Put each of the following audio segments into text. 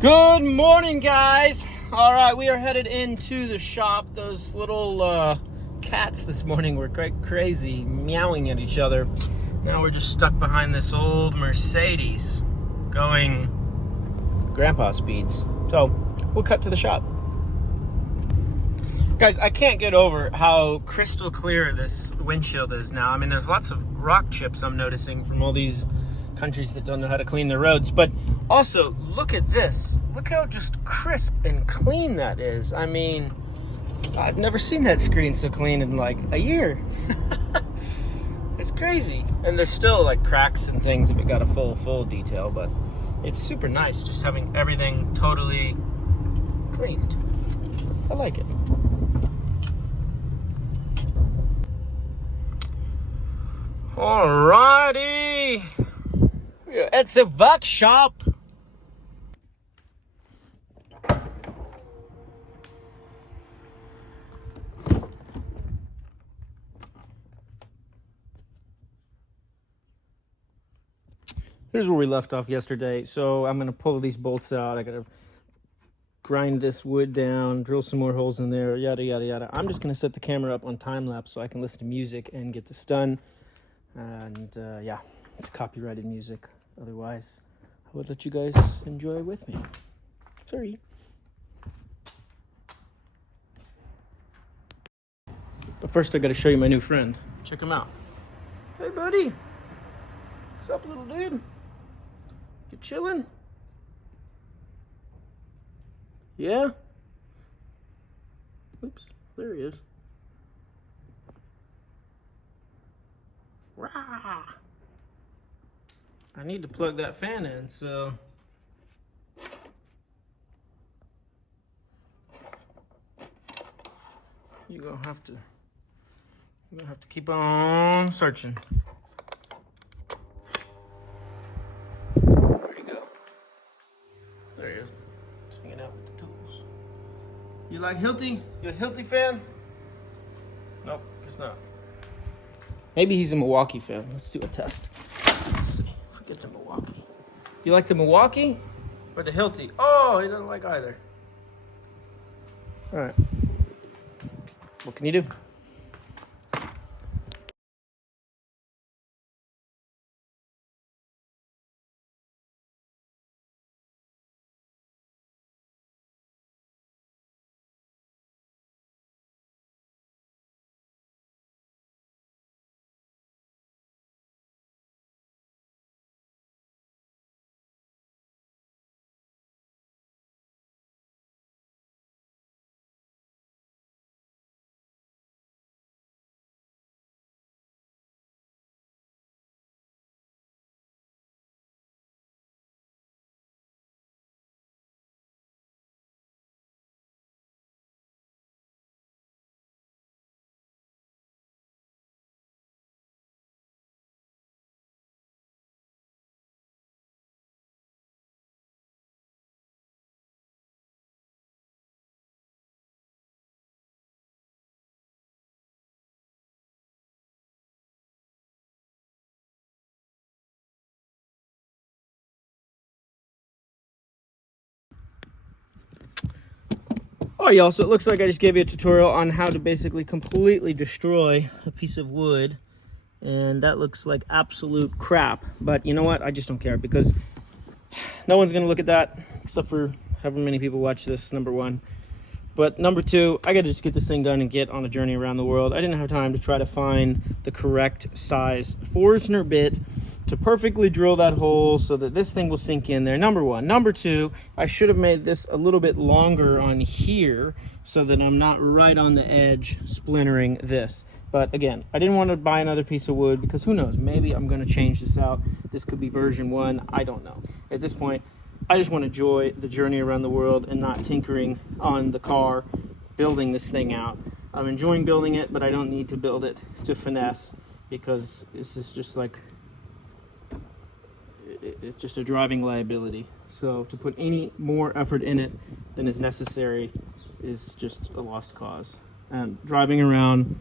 Good morning, guys. All right, we are headed into the shop. Those little cats this morning were quite crazy, meowing at each other. Now we're just stuck behind this old Mercedes going grandpa speeds. So we'll cut to the shop. Guys, I can't get over how crystal clear this windshield is now. I mean, there's lots of rock chips I'm noticing from all these countries that don't know how to clean their roads, but also look at this. Look how just crisp and clean that is. I mean, I've never seen that screen so clean in like a year. It's crazy. And there's still like cracks and things if it got a full detail, but it's super nice just having everything totally cleaned. I like it. Alrighty. It's a workshop. Here's where we left off yesterday. So I'm gonna pull these bolts out. I gotta grind this wood down, drill some more holes in there, yada yada yada. I'm just gonna set the camera up on time lapse so I can listen to music and get this done. And yeah, it's copyrighted music. Otherwise, I would let you guys enjoy with me. Sorry. But first, I gotta show you my new friend. Check him out. Hey, buddy. What's up, little dude? You chilling? Yeah? Oops, there he is. Rah! I need to plug that fan in, so you're gonna have to keep on searching. Where'd he go? There he is. Just hanging out with the tools. You like Hilti? You a Hilti fan? Nope, guess not. Maybe he's a Milwaukee fan. Let's do a test. Let's see. Forget the Milwaukee. You like the Milwaukee or the Hilti? Oh, he doesn't like either. All right. What can you do? Oh, y'all, so it looks like I just gave you a tutorial on how to basically completely destroy a piece of wood. And that looks like absolute crap. But you know what? I just don't care because no one's going to look at that except for however many people watch this, number one. But number two, I got to just get this thing done and get on a journey around the world. I didn't have time to try to find the correct size Forstner bit to perfectly drill that hole so that this thing will sink in there, number one. Number two, I should have made this a little bit longer on here so that I'm not right on the edge splintering this. But again, I didn't want to buy another piece of wood because who knows, maybe I'm going to change this out. This could be version 1, I don't know. At this point, I just want to enjoy the journey around the world and not tinkering on the car, building this thing out. I'm enjoying building it, but I don't need to build it to finesse because this is just like, it's just a driving liability. So to put any more effort in it than is necessary is just a lost cause. And driving around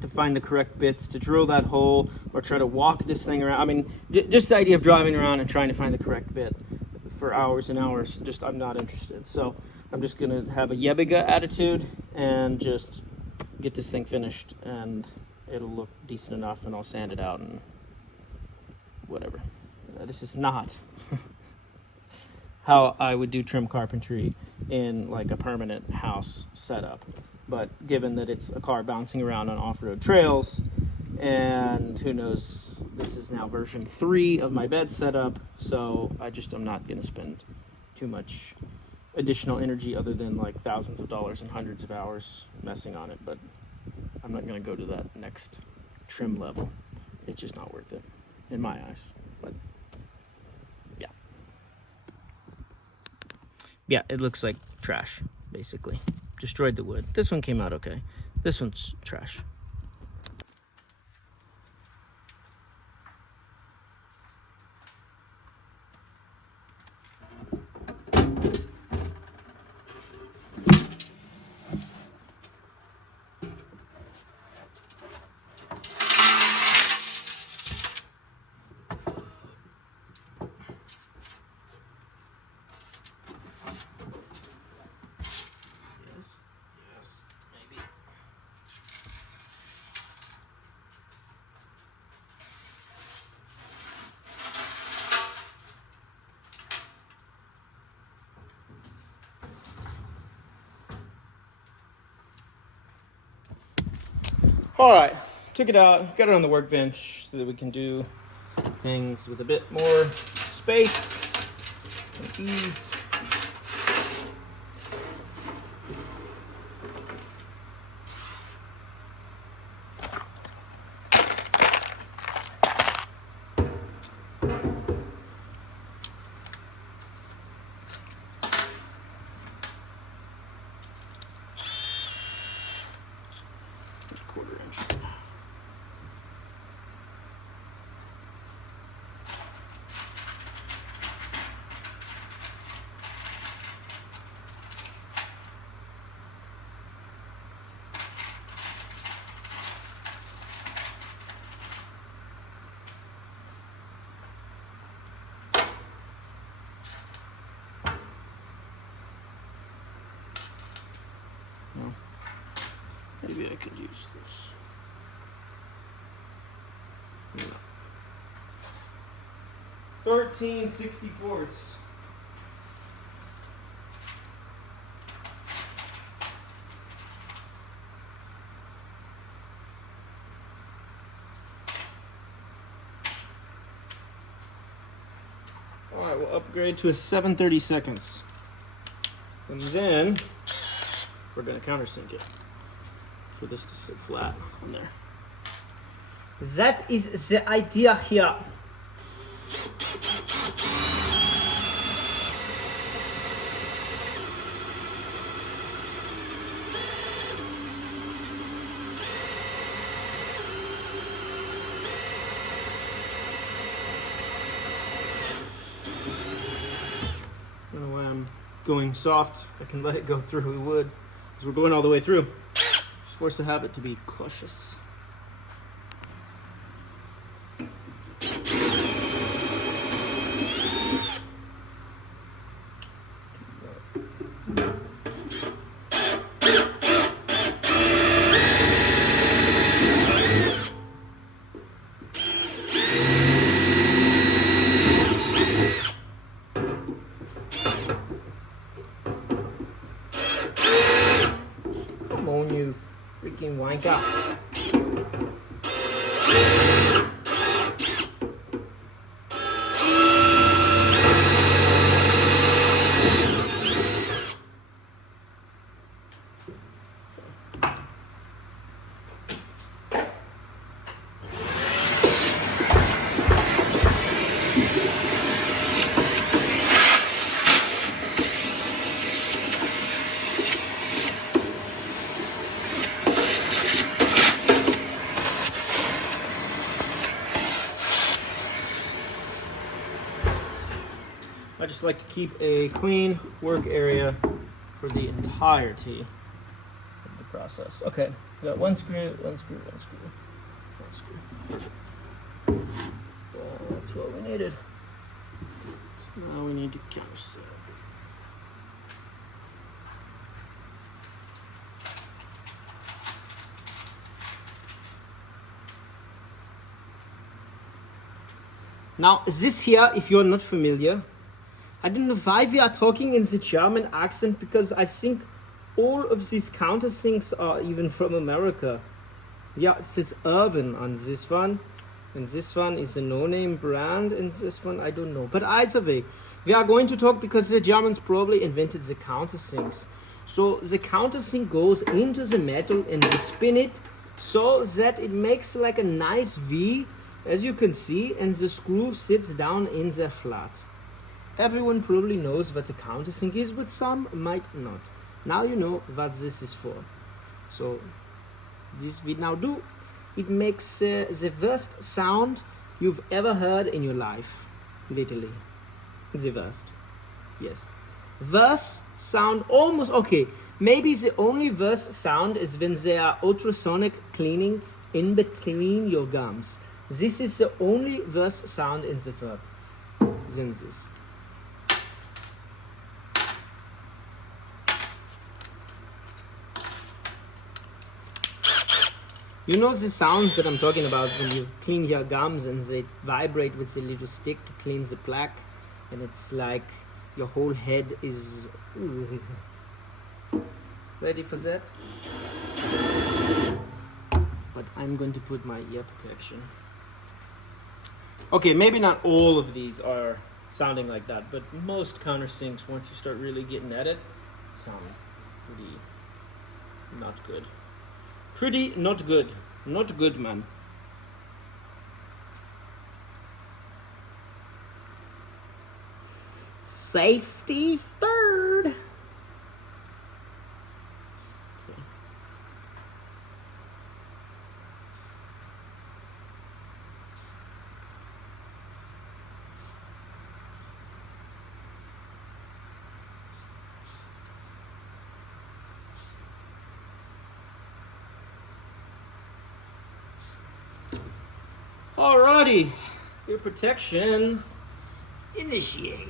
to find the correct bits to drill that hole or try to walk this thing around. I mean, just the idea of driving around and trying to find the correct bit for hours and hours. Just, I'm not interested. So I'm just gonna have a yebiga attitude and just get this thing finished, and it'll look decent enough, and I'll sand it out and whatever. This is not how I would do trim carpentry in like a permanent house setup. But given that it's a car bouncing around on off-road trails, and who knows, this is now version 3 of my bed setup, so I'm not going to spend too much additional energy other than like thousands of dollars and hundreds of hours messing on it. But I'm not going to go to that next trim level. It's just not worth it in my eyes. But yeah, it looks like trash, basically. Destroyed the wood. This one came out okay. This one's trash. All right, took it out, got it on the workbench so that we can do things with a bit more space and ease. Maybe I could use this. No. 13/64. All right, we'll upgrade to a 7/32. And then we're gonna countersink it for this to sit flat on there. That is the idea here. I don't know why I'm going soft. I can let it go through the wood because we're going all the way through. Just force the habit to be cautious. Come on, you freaking wanker. I just like to keep a clean work area for the entirety of the process. Okay, we got one screw, one screw, one screw, one screw. That's what we needed. Now we need to counterset. Now, this here, if you're not familiar, I don't know why we are talking in the German accent, because I think all of these countersinks are even from America. Yeah, it's Irvin on this one, and this one is a no-name brand, and this one I don't know. But either way, we are going to talk because the Germans probably invented the countersinks. So the countersink goes into the metal and you spin it so that it makes like a nice V, as you can see, and the screw sits down in there flat. Everyone probably knows what a countersink is, but some might not. Now you know what this is for. So this we now do. It makes the worst sound you've ever heard in your life. Literally. The worst. Yes. Worst sound almost, okay. Maybe the only worst sound is when they are ultrasonic cleaning in between your gums. This is the only worst sound in the world than this. You know the sounds that I'm talking about when you clean your gums and they vibrate with the little stick to clean the plaque, and it's like your whole head is ready for that? But I'm going to put my ear protection. Okay, maybe not all of these are sounding like that, but most countersinks, once you start really getting at it, sound pretty not good. Pretty not good. Not good, man. Safety third. Okay. Alrighty, ear protection, initiate.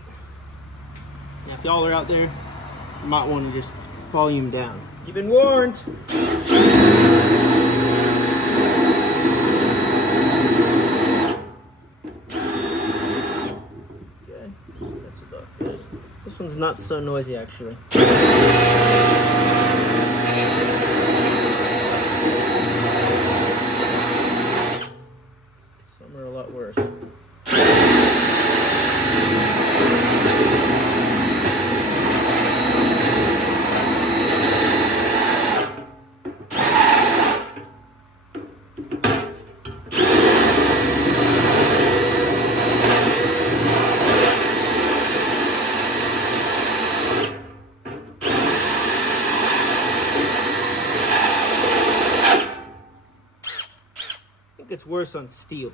Now, if y'all are out there, you might want to just volume down. You've been warned. Okay, that's about good. This one's not so noisy, actually. Some are a lot worse. It's worse on steel.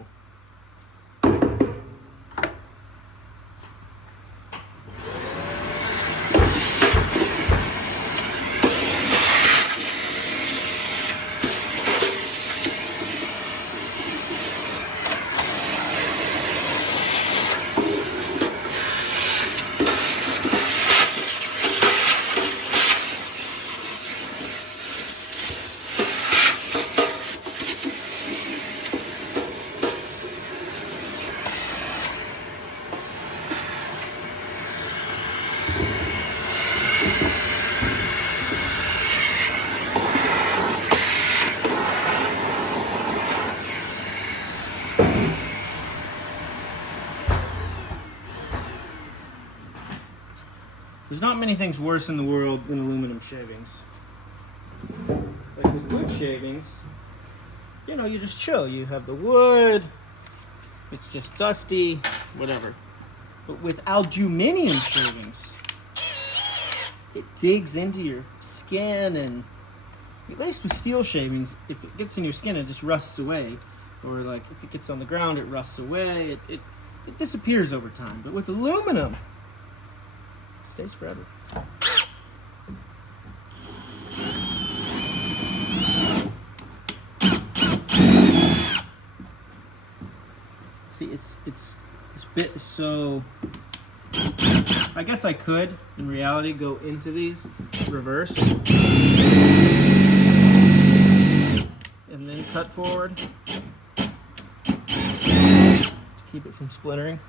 There's not many things worse in the world than aluminum shavings. Like with wood shavings, you know, you just chill. You have the wood, it's just dusty, whatever. But with aluminium shavings, it digs into your skin, and at least with steel shavings, if it gets in your skin, it just rusts away. Or like if it gets on the ground, it rusts away. It disappears over time. But with aluminum, stays forever. See, this bit is so I guess I could, in reality, go into these, reverse, and then cut forward to keep it from splintering.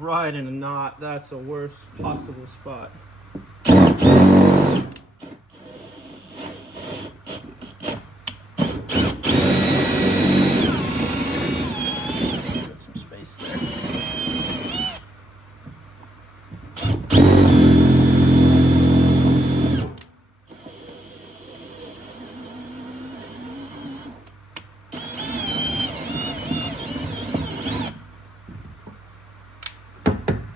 Right in a knot, that's the worst possible spot. Get some space there.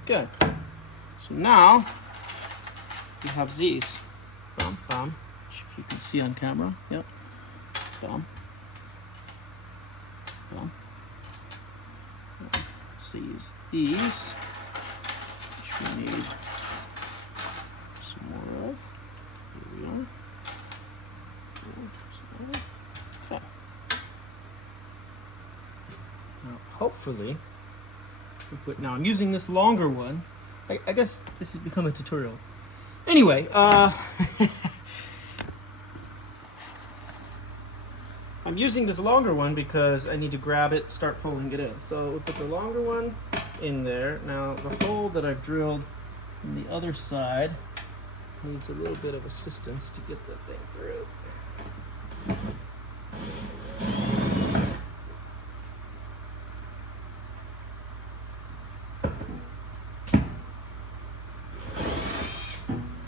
Good. So now we have these. Bum, bum. If you can see on camera. Yep. Bum. Bum. So use these, which we need some more of. Here we are. Okay. Now, hopefully. Now I'm using this longer one. I guess this has become a tutorial. Anyway, I'm using this longer one because I need to grab it, start pulling it in. So we'll put the longer one in there. Now the hole that I've drilled on the other side needs a little bit of assistance to get that thing through.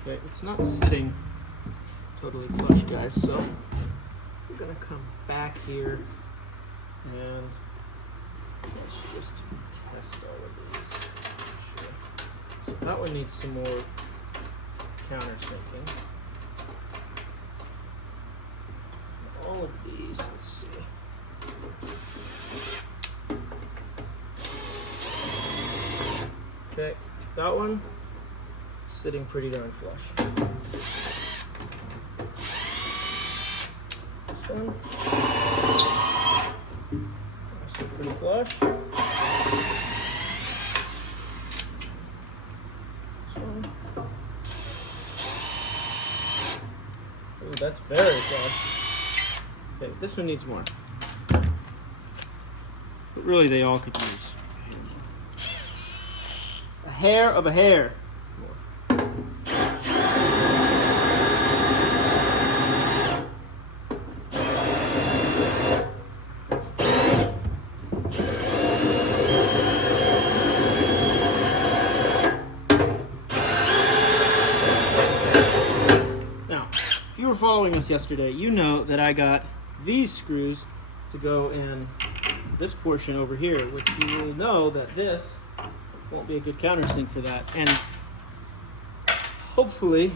Okay, it's not sitting totally flush, guys, so we're gonna come back here and let's just test all of these. Sure. So that one needs some more countersinking. All of these, let's see. Okay, that one sitting pretty darn flush. This one, also pretty flush. This one. Ooh, that's very flush. Okay, this one needs more. But really, they all could use a hair of a hair. Following us yesterday, you know that I got these screws to go in this portion over here, which you will know that this won't be a good countersink for that. And hopefully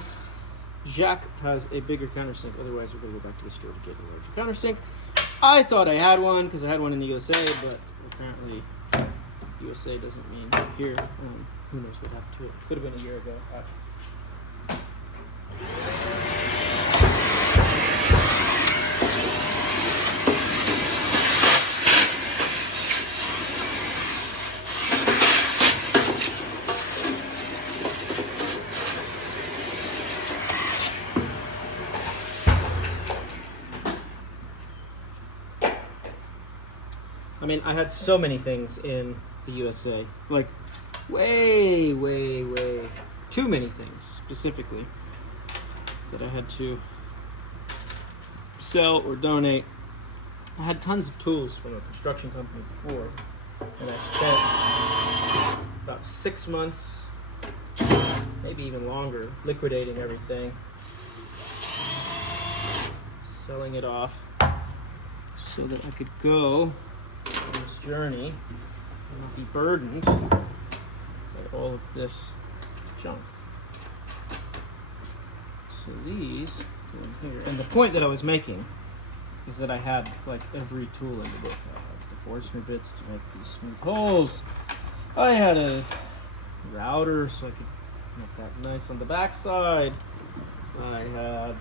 Jacques has a bigger countersink, otherwise we're going to go back to the store to get a larger countersink. I thought I had one because I had one in the USA, but apparently USA doesn't mean here. Who knows what happened to it? Could have been a year ago. I mean, I had so many things in the USA, like way too many things specifically that I had to sell or donate. I had tons of tools from a construction company before, and I spent about 6 months, maybe even longer, liquidating everything, selling it off so that I could go on this journey and not be burdened by all of this junk. So these go in here. And the point that I was making is that I had like every tool in the book. I had the Forstner bits to make these smooth holes. I had a router so I could make that nice on the back side. I had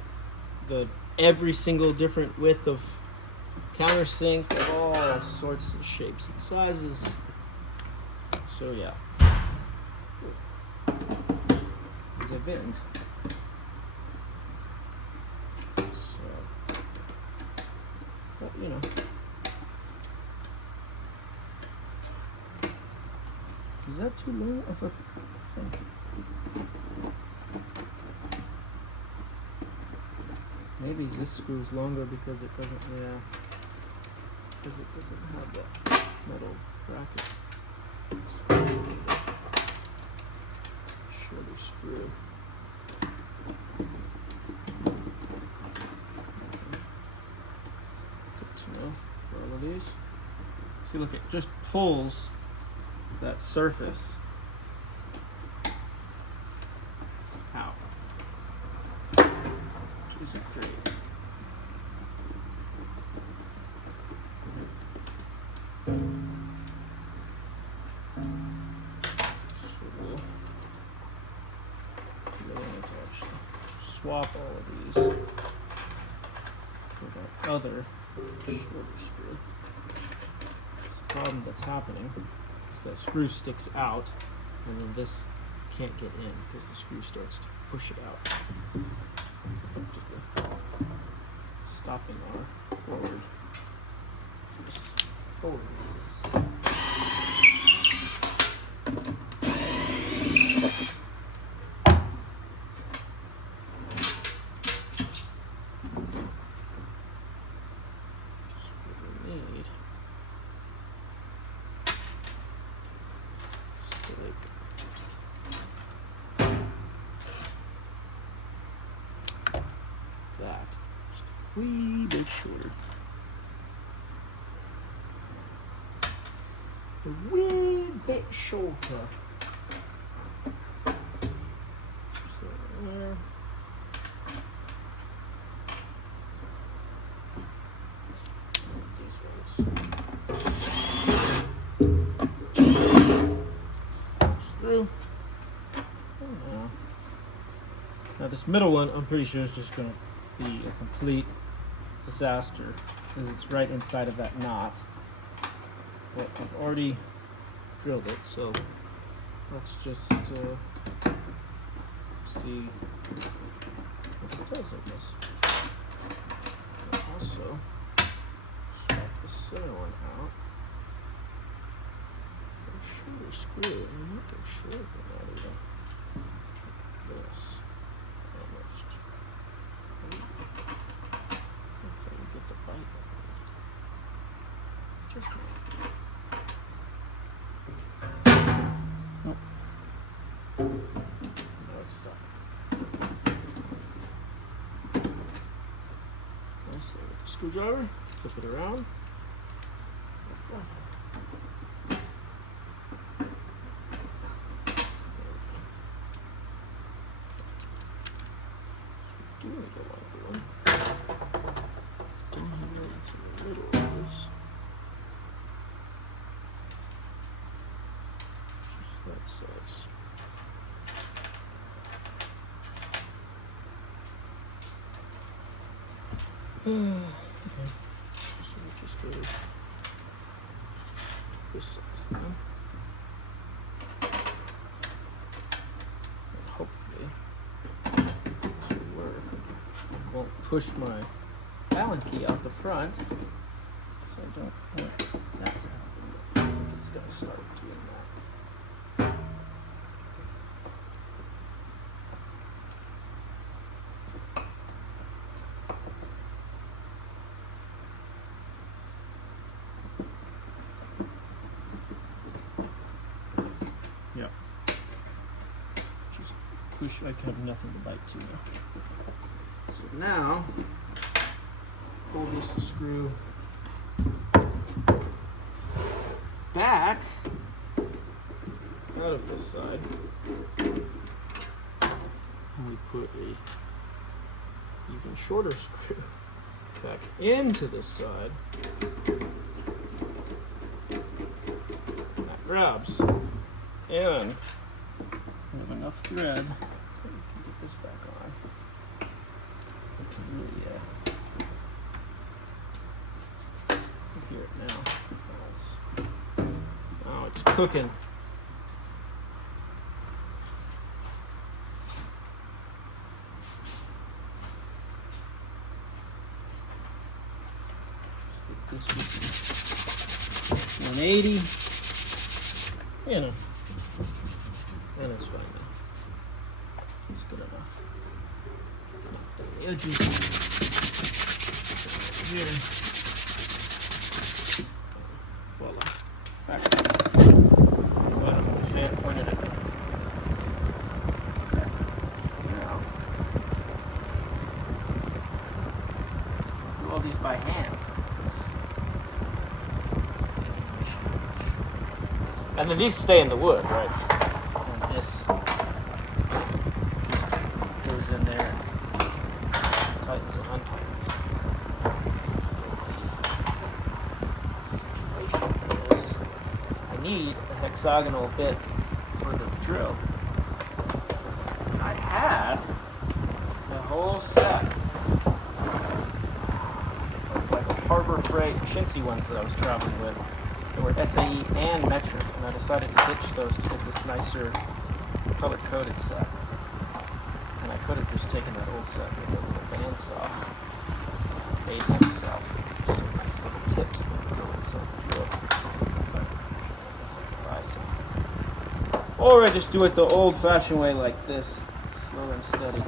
every single different width of countersink of all sorts of shapes and sizes. So yeah. The wind. So, but you know, is that too long of a thing? Maybe this screw is longer because it doesn't. Yeah, because it doesn't have that metal bracket. Shorter screw. Good to know for all of these. See, look, it just pulls that surface out, which isn't great. Swap all of these for that other shorter screw. The problem that's happening is that screw sticks out, and then this can't get in because the screw starts to push it out, effectively stopping our forward releases. Wee bit shorter. A wee bit shorter. So there. Through. Now this middle one, I'm pretty sure is just going to be a complete disaster because it's right inside of that knot. But I've already drilled it, so let's just see what it does, I guess. And also, swap the center one out. A shorter screw, and make it shorter than that even. This. Almost. Get the bite. Just oh. Now it's stuck. Nice thing with the screwdriver. Flip it around. Do need a longer one. That size. Okay, so we'll just go this size now. And hopefully this will work. I won't push my Allen key out the front because I don't want that to happen. But I think it's going to start doing that. Yep. Just push, I have nothing to bite to now. So now, pull this screw back out of this side, and we put a even shorter screw back into this side. grabs. And we have enough thread. We can get this back on. Really, hear it now. Oh, it's cooking. This was 180. You know, and it's fine now. It's good enough. Knock down the edges. Here. Voila. Back to the bottom of the fan pointed at it. Okay. Now, do all these by hand. And then these stay in the wood, right? And this goes in there and tightens and untightens. I need a hexagonal bit for the drill. I had a whole set of like Harbor Freight chintzy ones that I was traveling with. They were SAE and metric, and I decided to ditch those to get this nicer color-coded set. And I could have just taken that old set with a little bandsaw, made myself some nice little tips that would go inside the drill. But I guess I could buy some. Or I just do it the old-fashioned way like this, slow and steady.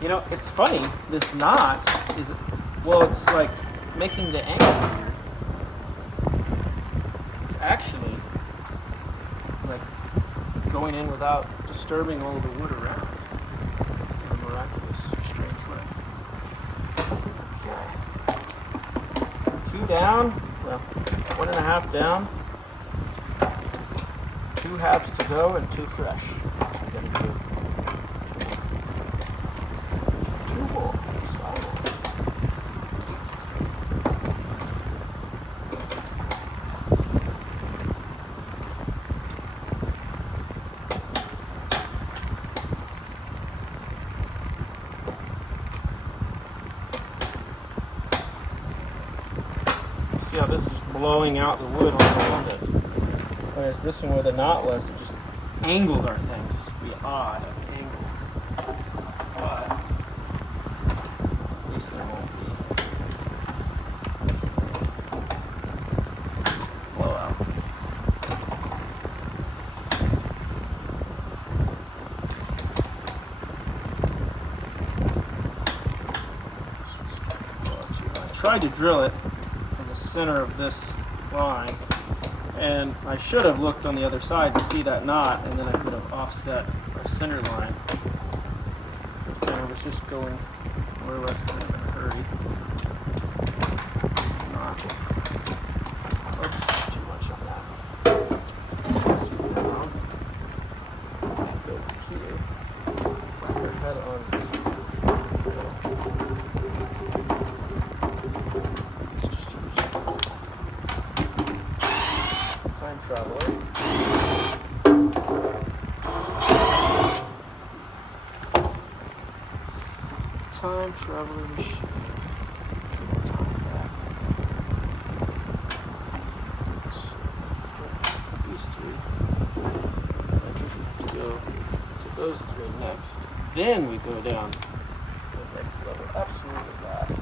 You know, it's funny, this knot is, well, it's like making the angle here. Actually, like going in without disturbing all of the wood around in a miraculous, strange way. Okay. 2 down, well, 1.5 down, 2 halves to go, and 2 fresh. So we're gonna do 2 more. It's fine. See how this is just blowing out the wood all around it. Whereas this one where the knot was, it just angled our things. This would be odd of an angle. But at least there won't be blowout. I tried to drill it center of this line, and I should have looked on the other side to see that knot, and then I could have offset our center line. But I was just going more or less kind of in a hurry. Not. Oops, too much on that. Zoom down. Go here. Whack our head on the traveler. Time traveler machine. Time back. So, these 3. I think we have to go to those 3 next. Then we go down to the next level. Absolutely last.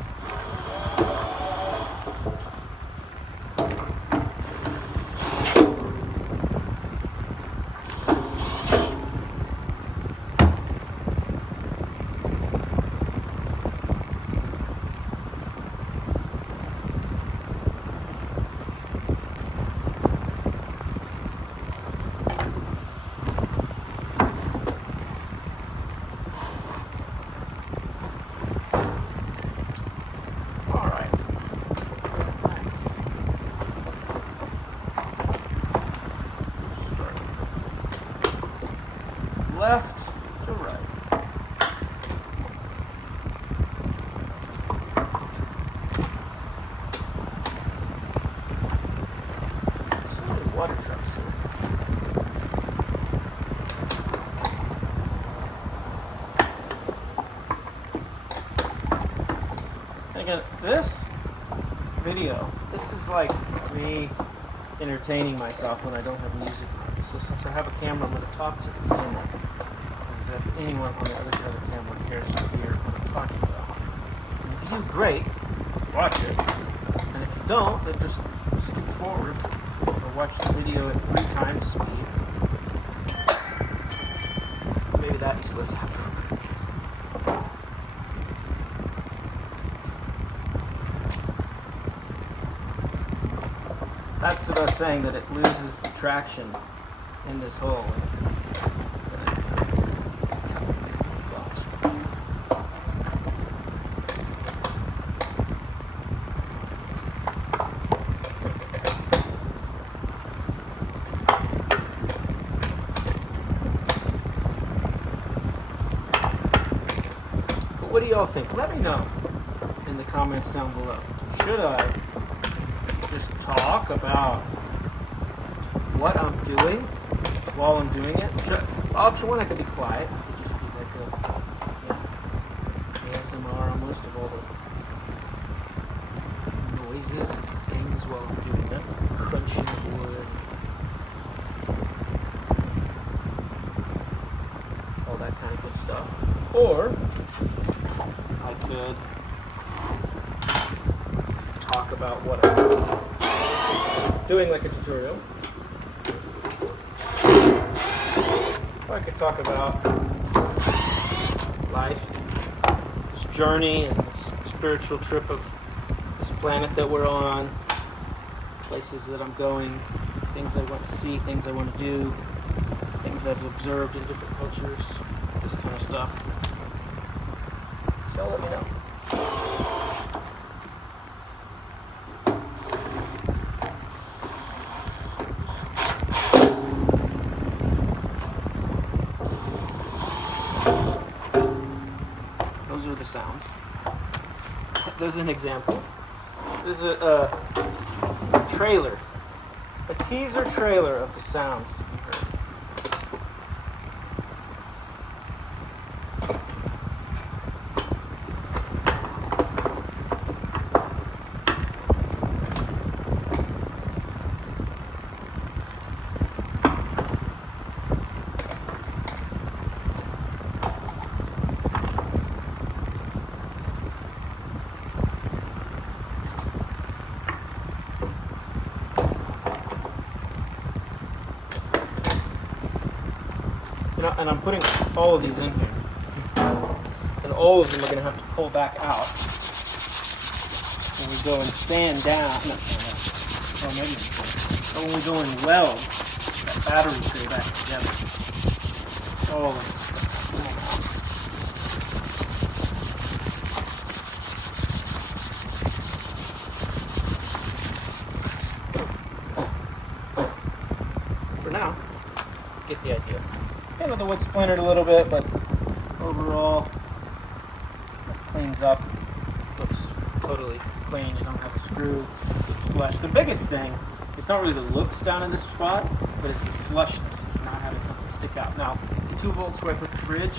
water trucks here. And again, this video, this is like me entertaining myself when I don't have music on. So since I have a camera, I'm going to talk to the camera as if anyone on the other side of the camera cares to hear what I'm talking about. And if you do, great, watch it. And if you don't, then just skip forward or watch the video at 3 times speed. Maybe that you slipped out. That's what I was saying, that it loses the traction in this hole. What do y'all think? Let me know in the comments down below. Should I just talk about what I'm doing while I'm doing it? Option 1, I could be quiet. It could just be like a ASMR almost of all the noises and things while I'm doing it. Crunching wood. All that kind of good stuff. Or I could talk about what I'm doing, like a tutorial. Or I could talk about life, this journey and this spiritual trip of this planet that we're on, places that I'm going, things I want to see, things I want to do, things I've observed in different cultures, this kind of stuff. So let me know. Those are the sounds. There's an example. There's a trailer, a teaser trailer of the sounds to be heard. And I'm putting all of these in here. And all of them are going to have to pull back out. When we go and sand down, not sand down, oh maybe it's but when we go and weld that battery tray back together. Oh, for now, get the idea. Kind of the wood splintered a little bit, but overall it cleans up. Looks totally clean. You don't have a screw. It's flush. The biggest thing is not really the looks down in this spot, but it's the flushness of not having something stick out. Now, the 2 bolts where I put the fridge,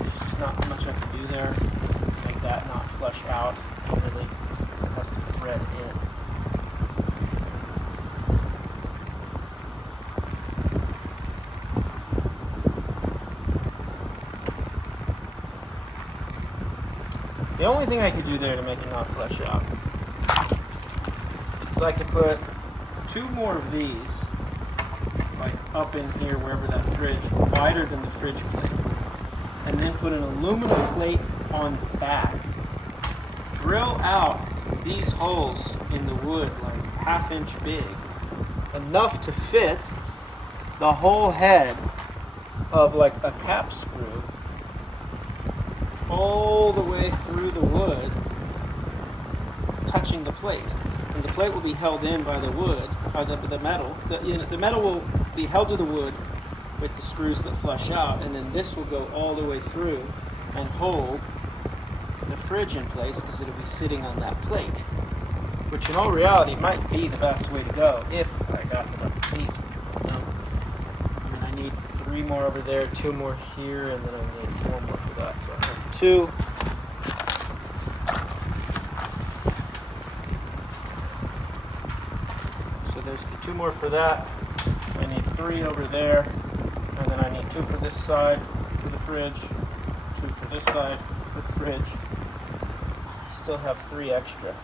there's just not much I can do there. Make that not flush out really, because it has to thread in. The only thing I could do there to make it not flush out is I could put 2 more of these, like up in here wherever that fridge, wider than the fridge plate, and then put an aluminum plate on the back. Drill out these holes in the wood like 1/2 inch big, enough to fit the whole head of like a cap screw all the way through the wood, touching the plate. And the plate will be held in by the wood, or the metal. The metal will be held to the wood with the screws that flush out, and then this will go all the way through and hold the fridge in place because it'll be sitting on that plate. which in all reality might be the best way to go if I got enough of these, which I don't know. And I need 3 more over there, 2 more here, and then I need 4 more for that. So I have 2. So there's the 2 more for that. I need 3 over there, and then I need 2 for this side for the fridge, 2 for this side for the fridge. I still have 3 extra.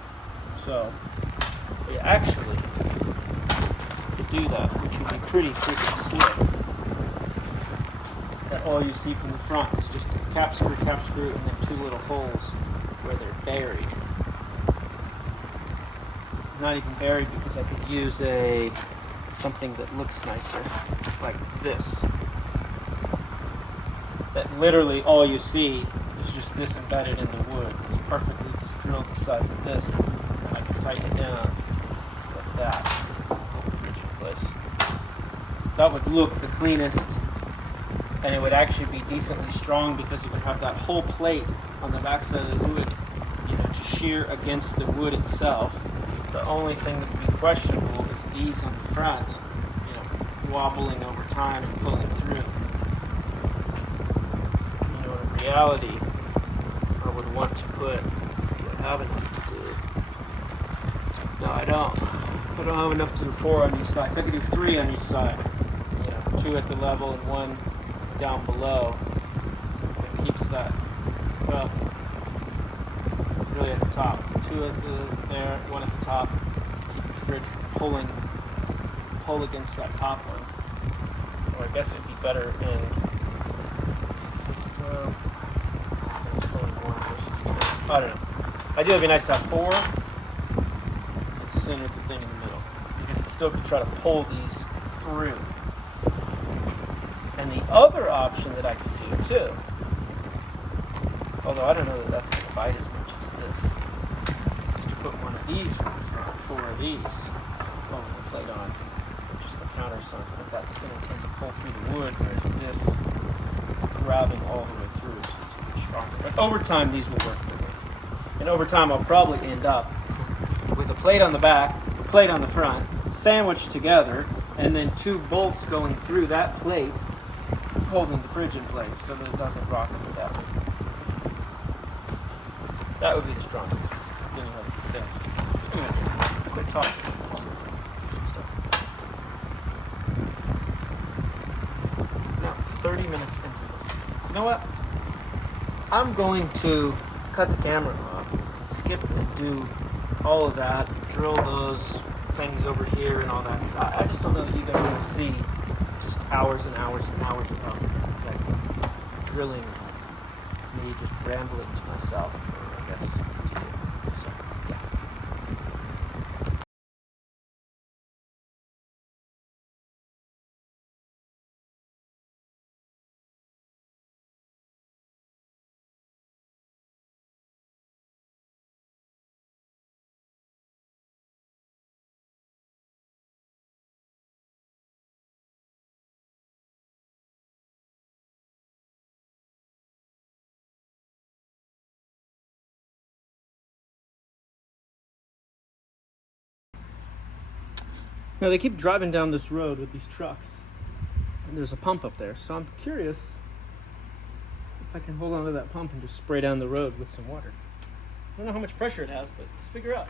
So we actually could do that, which would be pretty freaking slick. That all you see from the front is just a cap screw, and then 2 little holes where they're buried. Not even buried, because I could use something that looks nicer, like this. That literally all you see is just this embedded in the wood. It's perfectly just drilled the size of this. And I can tighten it down like that. Hold the fridge in place. That would look the cleanest, and it would actually be decently strong because it would have that whole plate on the backside of the wood, to shear against the wood itself. The only thing that would be questionable is these on the front, wobbling over time and pulling through. In reality, I would want to put, I have enough to do. No, I don't. I don't have enough to do 4 on each side. So I could do 3 on each side. 2 at the level and 1 down below. It keeps that, well, really at the top. 2 at there, 1 at the top, to keep the fridge from pull against that top one. Or I guess it'd be better in system. It's pulling 1 versus 2. I don't know. Ideally, it'd be nice to have 4 and center the thing in the middle, because it still could try to pull these through. And the other option that I could do too, although I don't know that that's going to bite as much as this, is to put one of these from the front, 4 of these, over the plate on, just the countersunk, but that's going to tend to pull through the wood, whereas this is grabbing all the way through, so it's a bit stronger. But over time, these will work for me. And over time, I'll probably end up with a plate on the back, a plate on the front, sandwiched together, and then 2 bolts going through that plate, holding the fridge in place so that it doesn't rock under that way. That would be the strongest. Then you have the assist. So anyway, quit talking. Do some stuff. Now, 30 minutes into this. You know what? I'm going to cut the camera off, skip and do all of that, drill those things over here and all that. 'Cause I just don't know that you guys want to see just hours and hours and hours of like drilling, me just rambling to myself, or I guess to you. So, yeah. Now they keep driving down this road with these trucks, and there's a pump up there, so I'm curious if I can hold on to that pump and just spray down the road with some water. I don't know how much pressure it has, but let's figure out.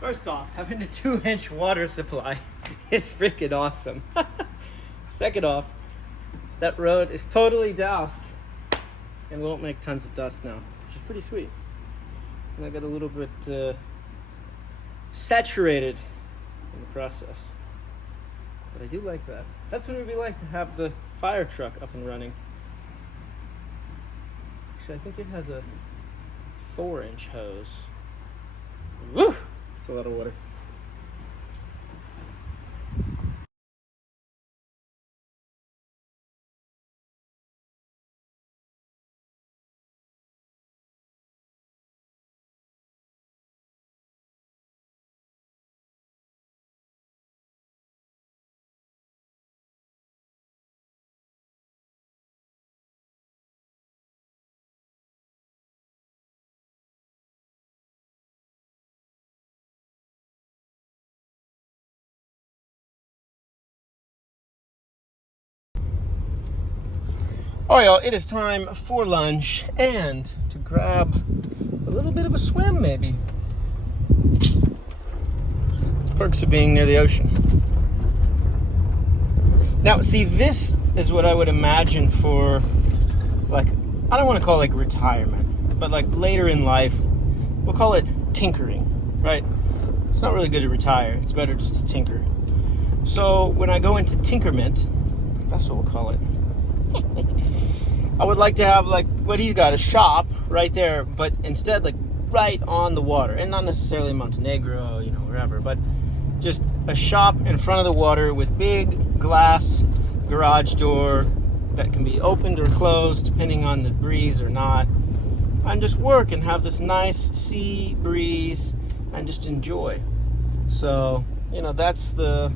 First off, having a 2-inch water supply is freaking awesome. Second off, that road is totally doused and won't make tons of dust now, which is pretty sweet. And I got a little bit saturated in the process. But I do like that. That's what it would be like to have the fire truck up and running. Actually, I think it has a 4-inch hose. Woo! That's a lot of water. Oh, y'all, it is time for lunch and to grab a little bit of a swim, maybe. Perks of being near the ocean. Now, see, this is what I would imagine for, like, I don't want to call it like retirement, but like later in life, we'll call it tinkering, right? It's not really good to retire. It's better just to tinker. So when I go into tinkerment, that's what we'll call it. I would like to have like what he's got, a shop right there, but instead like right on the water, and not necessarily Montenegro, you know, wherever, but just a shop in front of the water with big glass garage door that can be opened or closed depending on the breeze or not, and just work and have this nice sea breeze and just enjoy. So, you know, that's the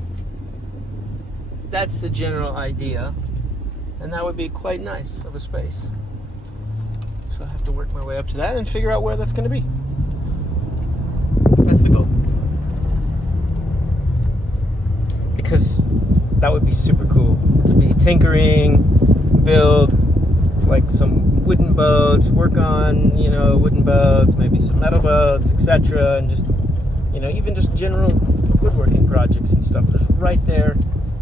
general idea. And that would be quite nice of a space. So I have to work my way up to that and figure out where that's going to be. That's the goal. Because that would be super cool to be tinkering, build like some wooden boats, work on, you know, wooden boats, maybe some metal boats, etc. And just, you know, even just general woodworking projects and stuff just right there,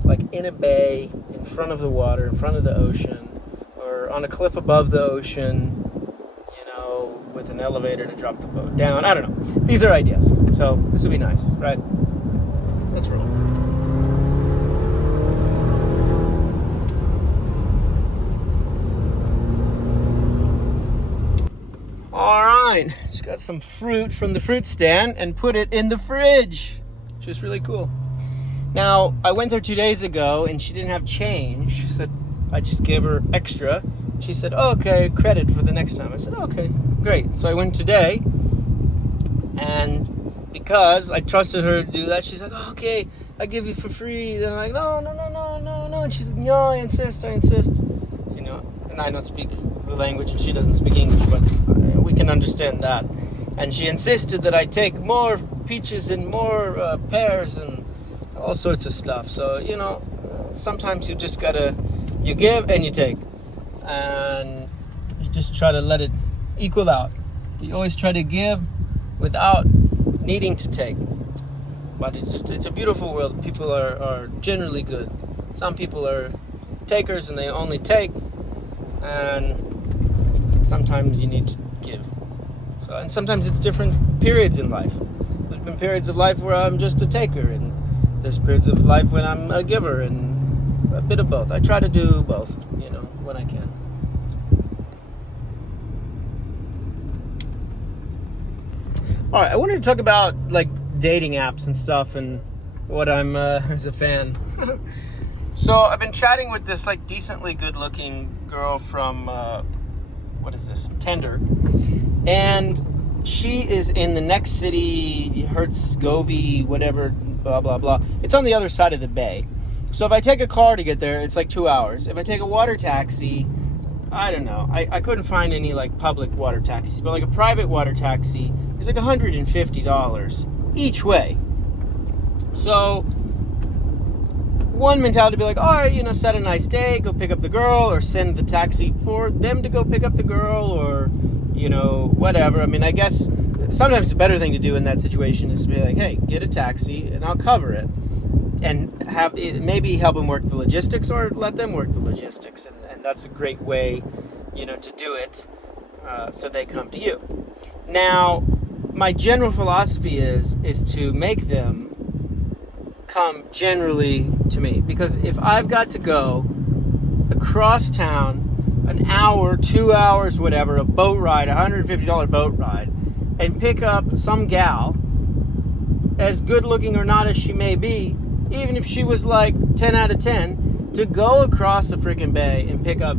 like in a bay, in front of the water, in front of the ocean, or on a cliff above the ocean, you know, with an elevator to drop the boat down. I don't know. These are ideas. So this would be nice, right? Let's roll. All right, just got some fruit from the fruit stand and put it in the fridge, which is really cool. Now, I went there 2 days ago and she didn't have change. She said, I just gave her extra. She said, oh, okay, credit for the next time. I said, okay, great. So I went today, and because I trusted her to do that, she's like, oh, okay, I give you for free. And I'm like, no. And she's like, no, I insist. You know, and I don't speak the language and she doesn't speak English, but we can understand that. And she insisted that I take more peaches and more pears and all sorts of stuff. So, you know, sometimes you just gotta, you give and you take, and you just try to let it equal out. You always try to give without needing to take. But it's a beautiful world. People are generally good. Some people are takers and they only take, and sometimes you need to give. So, and sometimes it's different periods in life. There's been periods of life where I'm just a taker, and there's periods of life when I'm a giver, and a bit of both. I try to do both, you know, when I can. All right, I wanted to talk about like dating apps and stuff and what I'm as a fan. So I've been chatting with this like decently good-looking girl from what is this, Tinder, and she is in the next city, Herzegovina, whatever, blah blah blah. It's on the other side of the bay. So if I take a car to get there, it's like 2 hours. If I take a water taxi, I don't know. I couldn't find any like public water taxis, but like a private water taxi is like $150 each way. So one mentality would be like, all right, you know, set a nice day, go pick up the girl, or send the taxi for them to go pick up the girl, or, you know, whatever. I mean, I guess sometimes the better thing to do in that situation is to be like, hey, get a taxi and I'll cover it. And have maybe help them work the logistics, or let them work the logistics. And that's a great way, to do it, so they come to you. Now, my general philosophy is to make them come generally to me. Because if I've got to go across town, an hour, 2 hours, whatever, a boat ride, $150 boat ride, and pick up some gal, as good looking or not as she may be, even if she was like 10 out of 10, to go across the freaking bay and pick up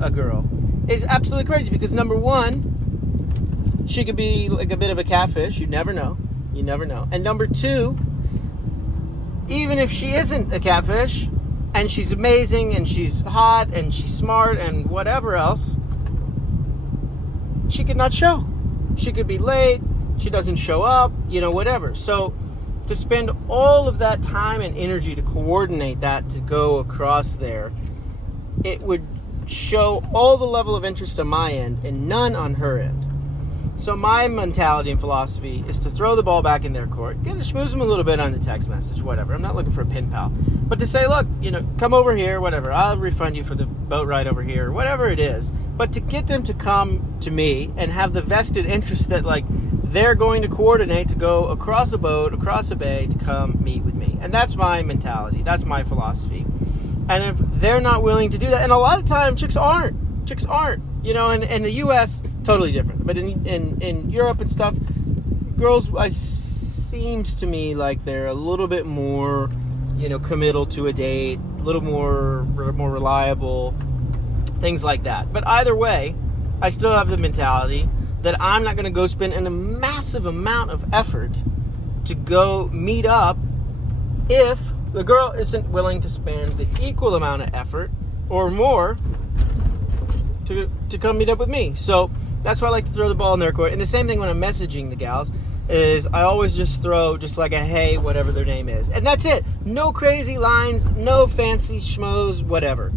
a girl is absolutely crazy. Because number one, she could be like a bit of a catfish. You never know. And number two, even if she isn't a catfish and she's amazing and she's hot and she's smart and whatever else, she could not show. She could be late. She doesn't show up, whatever. So to spend all of that time and energy to coordinate that, to go across there, it would show all the level of interest on my end and none on her end. So my mentality and philosophy is to throw the ball back in their court, get to schmooze them a little bit on the text message, whatever. I'm not looking for a pen pal. But to say, look, come over here, whatever. I'll refund you for the boat ride over here, whatever it is. But to get them to come to me and have the vested interest that, like, they're going to coordinate to go across a boat, across a bay, to come meet with me. And that's my mentality. That's my philosophy. And if they're not willing to do that, and a lot of times chicks aren't. In the U.S., totally different. But in Europe and stuff, girls, seems to me like they're a little bit more, committal to a date, a little more reliable, things like that. But either way, I still have the mentality that I'm not going to go spend a massive amount of effort to go meet up if the girl isn't willing to spend the equal amount of effort or more to come meet up with me. So that's why I like to throw the ball in their court. And the same thing when I'm messaging the gals is I always just throw just like a hey, whatever their name is. And that's it. No crazy lines, no fancy schmoes, whatever.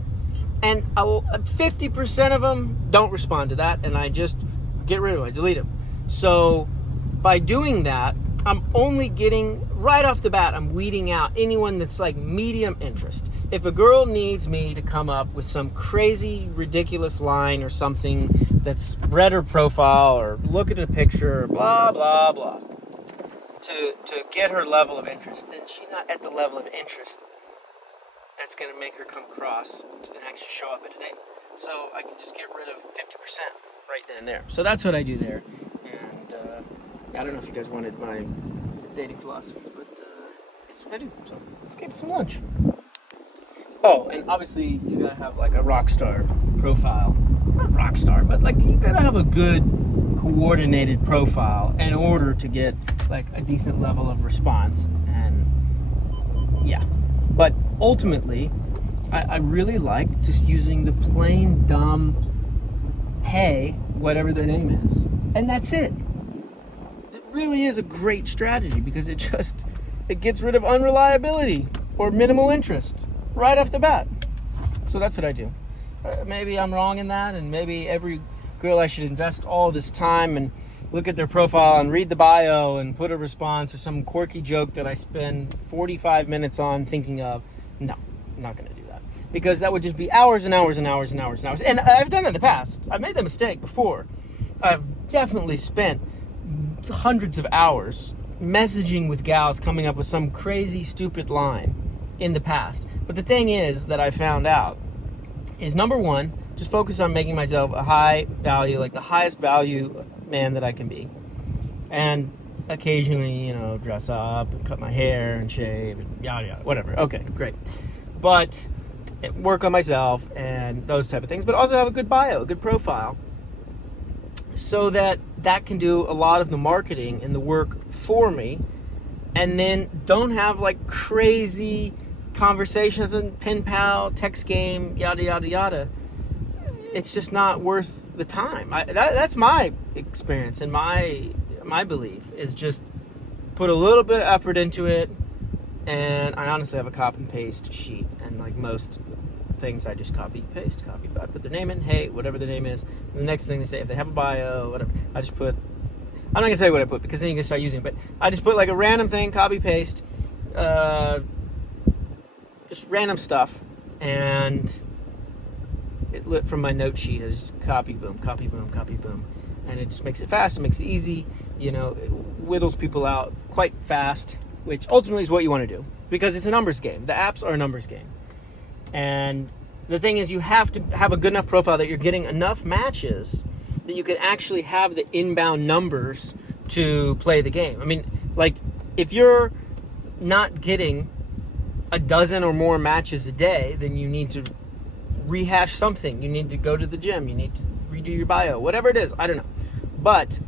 And 50% of them don't respond to that, and I just get rid of them. I delete them. So by doing that, I'm only getting, right off the bat, I'm weeding out anyone that's like medium interest. If a girl needs me to come up with some crazy, ridiculous line or something that's read her profile or look at a picture, blah, blah, blah, to get her level of interest, then she's not at the level of interest that's going to make her come across and actually show up at a date. So I can just get rid of 50% right then and there. So that's what I do there. And I don't know if you guys wanted my dating philosophies, but that's what I do. So let's get to some lunch. Oh, and obviously you gotta have like a rock star profile. Not rock star, but like you gotta have a good coordinated profile in order to get like a decent level of response. And yeah, but ultimately I really like just using the plain dumb hey, whatever their name is, and that's it. It really is a great strategy because it gets rid of unreliability or minimal interest right off the bat. So that's what I do. Maybe I'm wrong in that, and maybe every girl I should invest all this time and look at their profile and read the bio and put a response or some quirky joke that I spend 45 minutes on thinking of. No, I'm not going to do that. Because that would just be hours and hours and hours and hours and hours. And I've done that in the past. I've made that mistake before. I've definitely spent hundreds of hours messaging with gals coming up with some crazy, stupid line in the past. But the thing is that I found out is, number one, just focus on making myself a high value, like the highest value man that I can be. And occasionally, dress up and cut my hair and shave and yada yada, whatever. Okay, great. But work on myself and those type of things, but also have a good bio, a good profile, so that can do a lot of the marketing and the work for me. And then don't have like crazy conversations and pen pal, text game, yada yada yada. It's just not worth the time. That's my experience, and my belief is just put a little bit of effort into it. And I honestly have a copy and paste sheet, and like most things I just copy, paste, copy. I put their name in, hey, whatever the name is. And the next thing they say, if they have a bio, whatever, I just put I'm not gonna tell you what I put because then you can start using it. But I just put like a random thing, copy paste, just random stuff, and it lit from my note sheet. I just copy, boom, copy, boom, copy, boom, and it just makes it fast. It makes it easy. You know, it whittles people out quite fast, which ultimately is what you want to do because it's a numbers game. The apps are a numbers game, and the thing is, you have to have a good enough profile that you're getting enough matches that you can actually have the inbound numbers to play the game. I mean, like, if you're not getting a dozen or more matches a day, then you need to rehash something. You need to go to the gym. You need to redo your bio, whatever it is. I don't know. But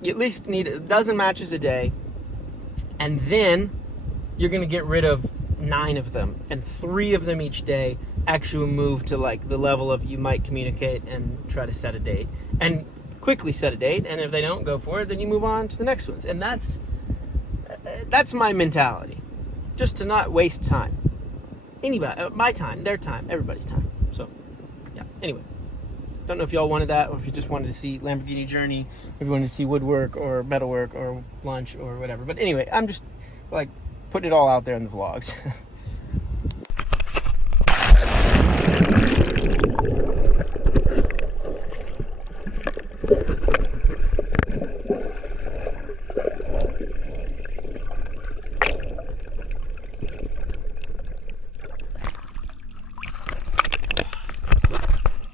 you at least need a dozen matches a day, and then you're going to get rid of 9 of them, and 3 of them each day actually move to like the level of you might communicate and try to set a date and quickly set a date, and if they don't go for it, then you move on to the next ones. And that's my mentality, just to not waste time. Anybody, my time, their time, everybody's time. So yeah, anyway, don't know if y'all wanted that or if you just wanted to see Lamborghini journey, if you wanted to see woodwork or metalwork or lunch or whatever. But anyway, I'm just like putting it all out there in the vlogs.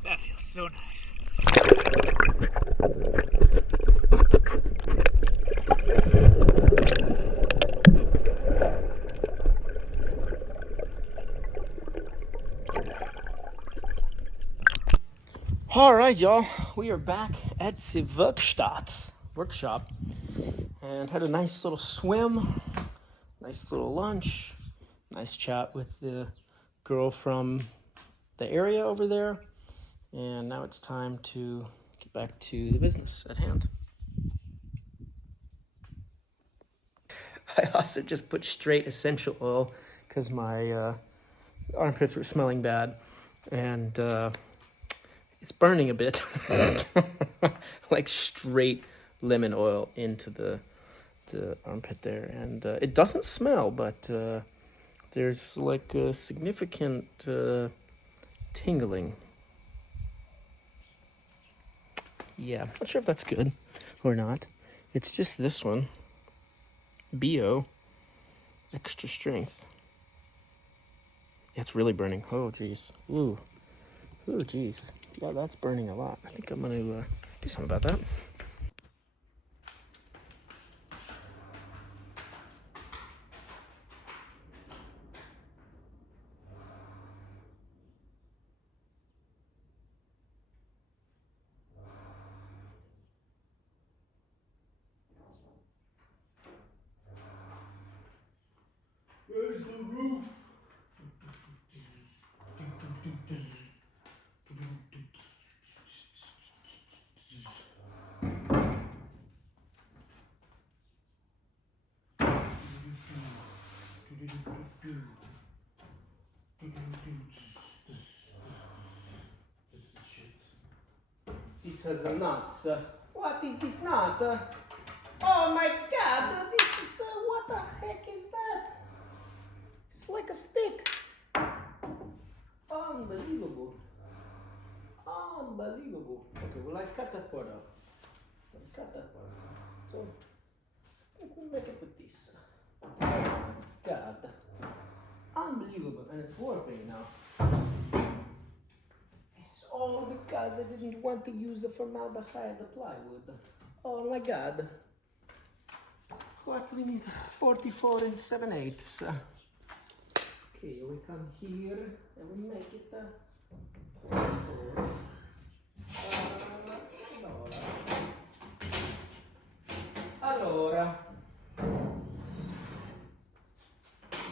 That feels so nice. All right, y'all, we are back at the workshop, and had a nice little swim, nice little lunch, nice chat with the girl from the area over there, and now it's time to get back to the business at hand. I also just put straight essential oil because my armpits were smelling bad, and it's burning a bit. Like straight lemon oil into the armpit there, and it doesn't smell, but there's like a significant tingling. Yeah, not sure if that's good or not. It's just this one, Bio extra strength. Yeah, it's really burning. Oh geez. Ooh geez. Yeah, that's burning a lot. I think I'm gonna do something about that. Where's the roof? This has a nuts. What is this nut? Oh my god, this is, what the heck is that? It's like a stick. Unbelievable. Unbelievable. Okay, well I cut that part out. So, we'll make it with this. God. Unbelievable. And it's warping now. This is all because I didn't want to use the formaldehyde plywood. Oh my god. What we need? 44 7/8. Okay, we come here and we make it. Allora.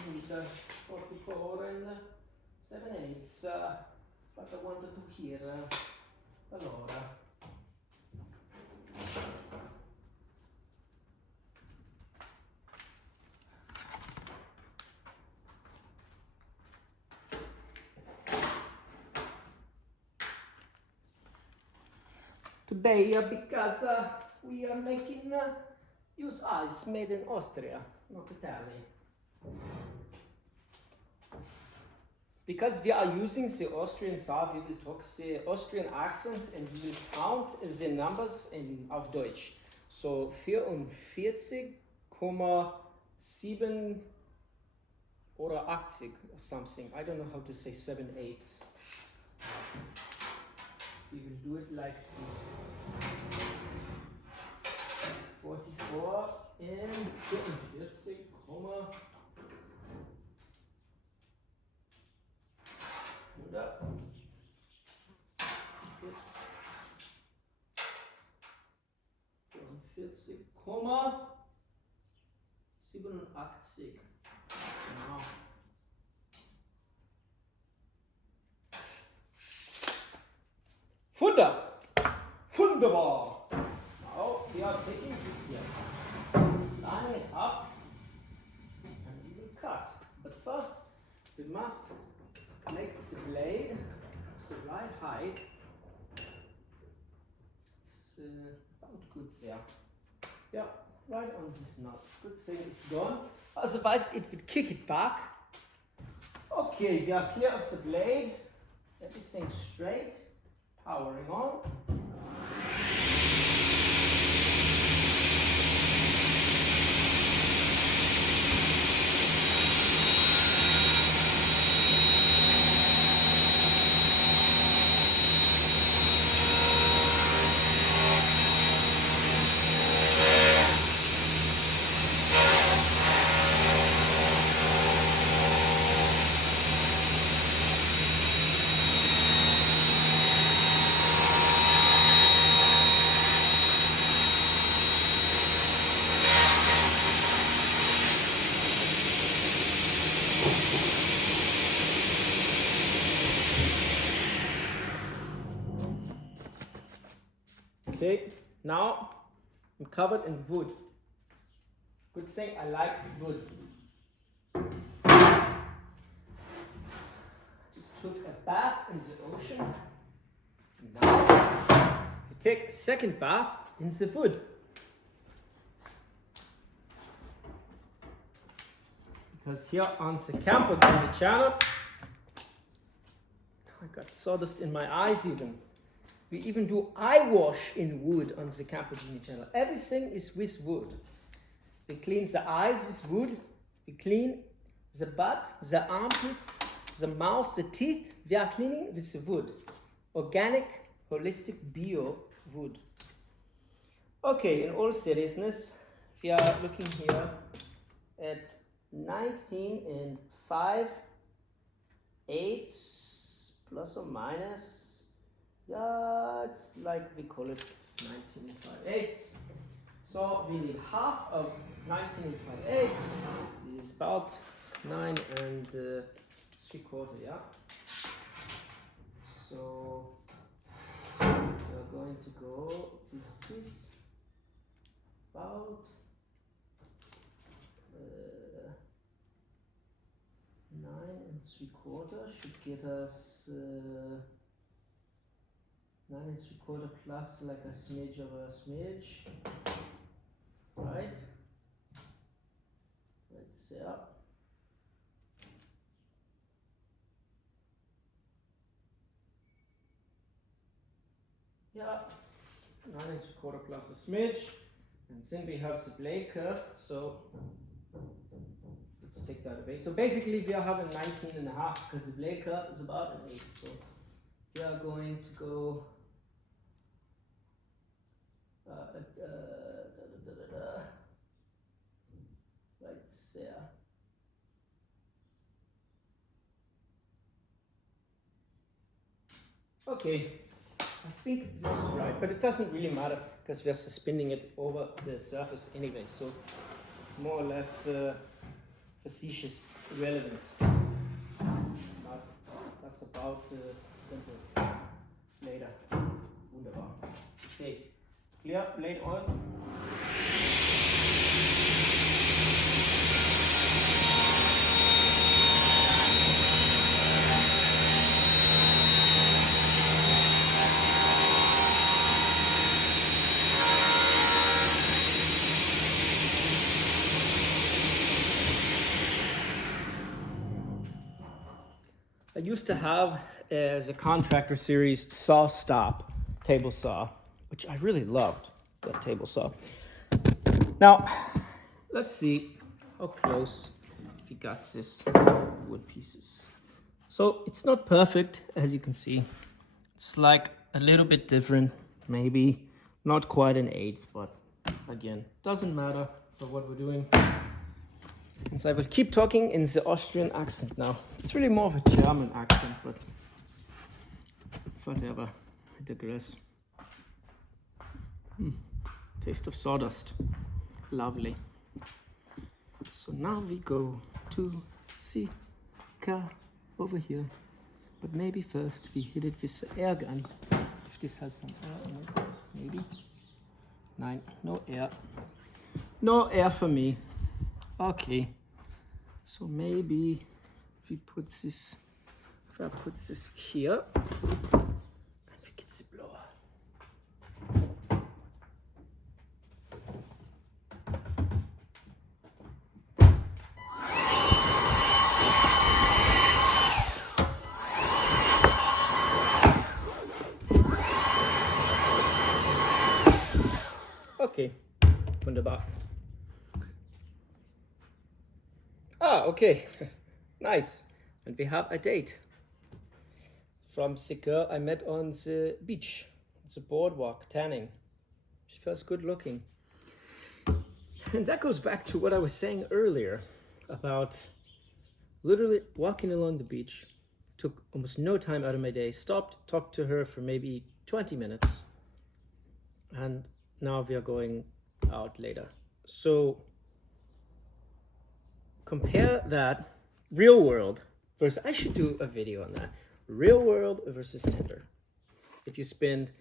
We need 44 7/8. But I wanted to hear. Allora. Today, because we are making use ice made in Austria, not Italy. Because we are using the Austrian sound, we will talk the Austrian accent and we will count the numbers auf Deutsch. So 44,7 oder 80 or something. I don't know how to say 7/8. We will do it like this. 44 and 44, oder? Gut. 44,87. Genau. Wunderbar. Now we are taking this here, lining it up, and we will cut. But first, we must make the blade of the right height. It's about good there. Yeah, right on this knot. Good thing it's gone. Otherwise, it would kick it back. Okay, we are clear of the blade. Everything straight. Powering on. Okay, now I'm covered in wood. Good thing I like wood. Just took a bath in the ocean. Now we take a second bath in the wood. Because here on the Lamborghini channel, I got sawdust in my eyes even. We even do eye wash in wood on the Lamborghini channel. Everything is with wood. We clean the eyes with wood. We clean the butt, the armpits, the mouth, the teeth. We are cleaning with the wood. Organic, holistic, bio wood. Okay, in all seriousness, we are looking here at 19 and 5/8 plus or minus. Yeah, it's like we call it 19 and 5/8. So we need half of 19 and 5/8. This is about 9 and 3/4, yeah. So we're going to go with this about 9 and 3/4 should get us 9 and 3/4 plus like a smidge of a smidge, right? Right there. Yeah, 9 and 3/4 plus a smidge, and then we have the blade curve. So let's take that away. So basically, we are having 19 and a half because the blade curve is about an 8. So we are going to go. Right there. Okay, I think this is right, but it doesn't really matter because we're spinning it over the surface anyway, so it's more or less facetious, irrelevant. But that's about simple. Later. Wunderbar. Okay. Clear, blade oil. used to have as a contractor series saw stop table saw, which I really loved, that table saw. Now, let's see how close he got this wood pieces. So it's not perfect, as you can see. It's like a little bit different, maybe not quite an eighth, but again, doesn't matter for what we're doing. And so I will keep talking in the Austrian accent now. It's really more of a German accent, but whatever, I digress. Taste of sawdust, lovely. So now we go to the car over here, but maybe first we hit it with the air gun. If this has some air in it, maybe. Nein, no air. No air for me. Okay. So maybe if we put this, if I put this here, and we get the blower. Okay, wunderbar. Ah, okay, nice. And we have a date from the girl I met on the beach, the boardwalk, tanning. She was good looking. And that goes back to what I was saying earlier about literally walking along the beach. Took almost no time out of my day, stopped, talked to her for maybe 20 minutes. And now we are going out later. So compare that real world versus, I should do a video on that. Real world versus Tinder. If you spend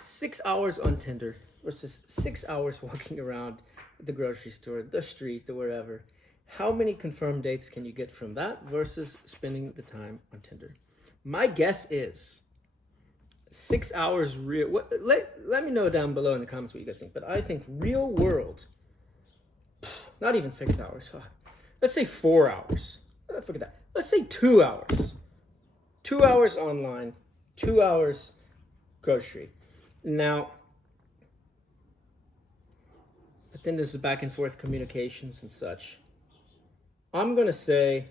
6 hours on Tinder versus 6 hours walking around the grocery store, the street, the wherever, how many confirmed dates can you get from that versus spending the time on Tinder? My guess is 6 hours real. Let me know down below in the comments what you guys think. But I think real world, not even 6 hours. Let's say 4 hours. Forget that. Let's say 2 hours. 2 hours online, 2 hours grocery. Now, but then there's the back and forth communications and such. I'm gonna say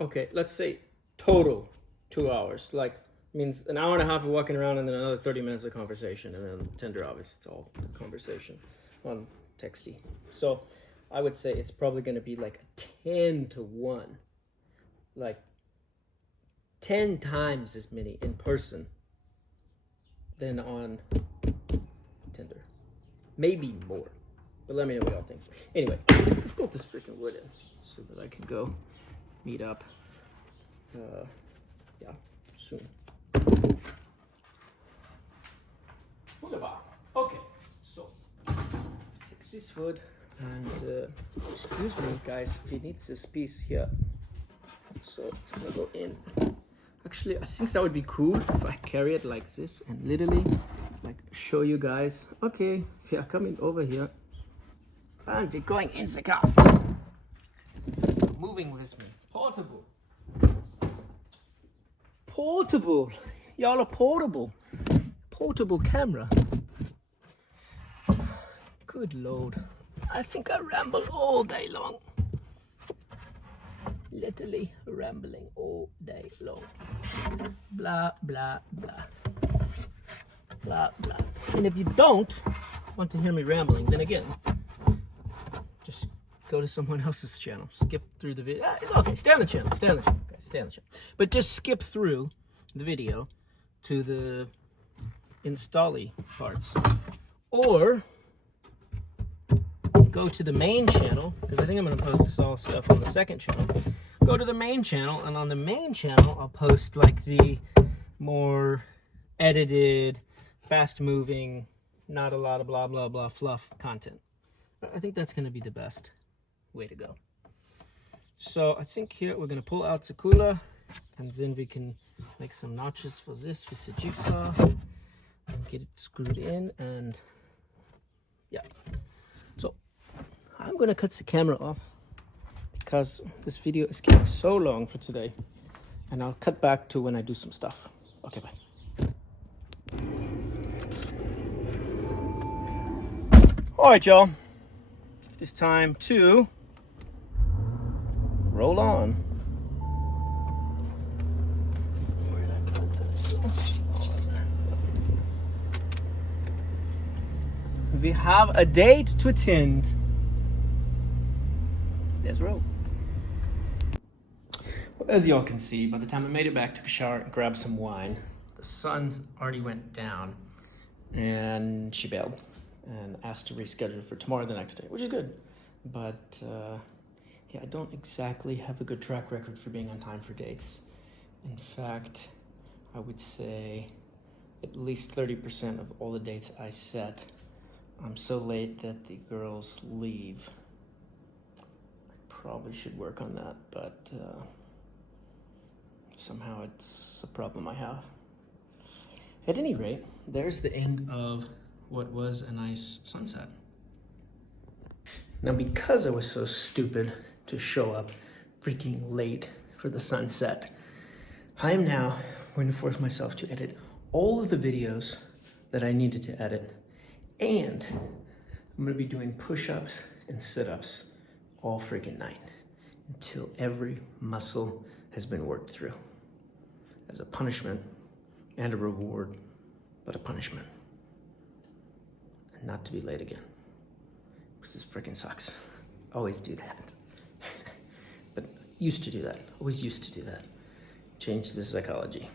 okay, let's say total 2 hours. Like, means an hour and a half of walking around and then another 30 minutes of conversation. And then Tinder, obviously, it's all conversation on texty. So I would say it's probably going to be like 10 to 1. Like 10 times as many in person than on Tinder. Maybe more. But let me know what y'all think. Anyway, let's put this freaking wood in so that I can go meet up, yeah, soon. Wunderbar. Okay, so take this wood and excuse me, guys, if you need this piece here. So it's gonna go in. Actually, I think that would be cool if I carry it like this and literally, like, show you guys. Okay, we are coming over here, and we're going in the car. Moving with me. Portable. Portable. Y'all are portable. Portable camera. Good Lord. I think I ramble all day long. Literally rambling all day long. Blah, blah, blah. Blah, blah. And if you don't want to hear me rambling, then again, just go to someone else's channel. Skip through the video. Okay, stay on the channel. Stay on the channel. Okay, stay on the channel. But just skip through the video to the install-y parts. Or go to the main channel, because I think I'm going to post this all stuff on the second channel. Go to the main channel, and on the main channel, I'll post like the more edited, fast-moving, not a lot of blah, blah, blah fluff content. I think that's going to be the best way to go. So I think here we're going to pull out the cooler, and then we can make some notches for this with the jigsaw and get it screwed in. And yeah, so I'm gonna cut the camera off because this video is getting so long for today, and I'll cut back to when I do some stuff. Okay, bye. All right, y'all. It's time to roll on. Where did I put this? We have a date to attend. Let's roll. Well, as y'all can see, by the time I made it back, took a shower and grabbed some wine, the sun already went down, and she bailed and asked to reschedule for tomorrow, the next day, which is good. But yeah, I don't exactly have a good track record for being on time for dates. In fact, I would say at least 30% of all the dates I set, I'm so late that the girls leave. I probably should work on that, but somehow it's a problem I have. At any rate, there's the end of what was a nice sunset. Now, because I was so stupid to show up freaking late for the sunset, I am now going to force myself to edit all of the videos that I needed to edit, and I'm gonna be doing push-ups and sit-ups all freaking night until every muscle has been worked through, as a punishment and a reward, but a punishment. And not to be late again, because this freaking sucks. Always do that. But used to do that, always used to do that. Change the psychology.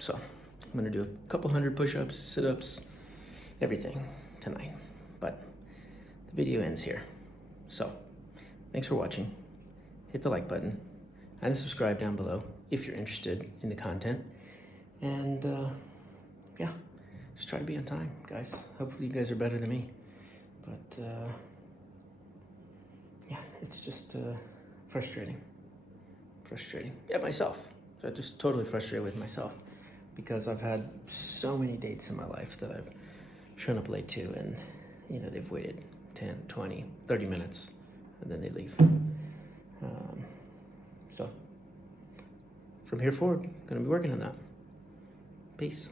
So I'm gonna do a couple hundred push-ups, sit-ups, everything tonight. But the video ends here. So thanks for watching. Hit the like button and subscribe down below if you're interested in the content. And yeah, just try to be on time, guys. Hopefully you guys are better than me. But yeah, it's just frustrating. Yeah, myself. So I'm just totally frustrated with myself because I've had so many dates in my life that I've shown up late to, and you know, they've waited 10, 20, 30 minutes and then they leave. So from here forward, gonna be working on that. Peace.